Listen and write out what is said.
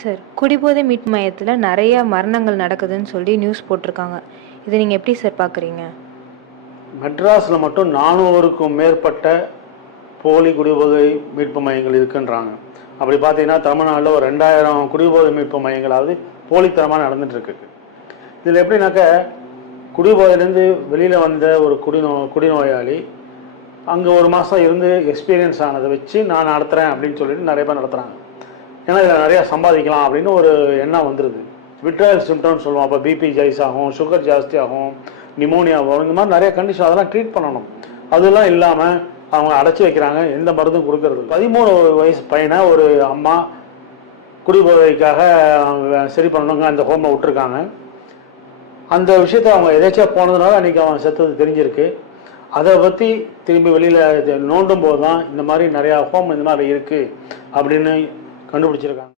Sir, குடிபோதை மீட்பு மையத்தில் நிறைய மரணங்கள் நடக்குதுன்னு சொல்லி நியூஸ் போட்டிருக்காங்க. இதை நீங்கள் எப்படி சார் பார்க்குறீங்க? மெட்ராஸில் மட்டும் 400க்கும் மேற்பட்ட போலி குடிபோதை மீட்பு மையங்கள் இருக்குன்றாங்க. அப்படி பார்த்தீங்கன்னா தமிழ்நாட்டில் ஒரு 2000 குடிபோதை மீட்பு மையங்களாவது போலித்தனமாக நடந்துகிட்ருக்கு. இதில் எப்படின்னாக்க குடிபோதையிலேருந்து வெளியில் வந்த ஒரு குடிநோயாளி அங்கே ஒரு மாதம் இருந்து எக்ஸ்பீரியன்ஸ் ஆனதை வச்சு நான் நடத்துகிறேன் அப்படின்னு சொல்லிட்டு நிறைய பேர் நடத்துகிறாங்க. ஏன்னா இதில் நிறையா சம்பாதிக்கலாம் அப்படின்னு ஒரு எண்ணம் வந்துடுது. விட்ராயல் சிம்டம்னு சொல்லுவோம். அப்போ பிபி ஜைஸ் ஆகும், சுகர் ஜாஸ்தி ஆகும், நிமோனியா வரும், இந்த மாதிரி நிறைய கண்டிஷன் அதெல்லாம் ட்ரீட் பண்ணணும். அதெல்லாம் இல்லாமல் அவங்க அடைச்சி வைக்கிறாங்க, எந்த மருந்தும் கொடுக்கறது. 13 வயசு பையனை ஒரு அம்மா குடிபோதைக்காக சரி பண்ணணுங்க அந்த ஹோமில் விட்டுருக்காங்க. அந்த விஷயத்தை அவங்க எதாச்சும் போனதுனால அன்றைக்கி அவன் செத்தது தெரிஞ்சிருக்கு. அதை பற்றி திரும்பி வெளியில் நோண்டும் போது தான் இந்த மாதிரி நிறையா ஹோம் இந்த மாதிரி இருக்குது அப்படின்னு கண்டுபிடிச்சிருக்காங்க.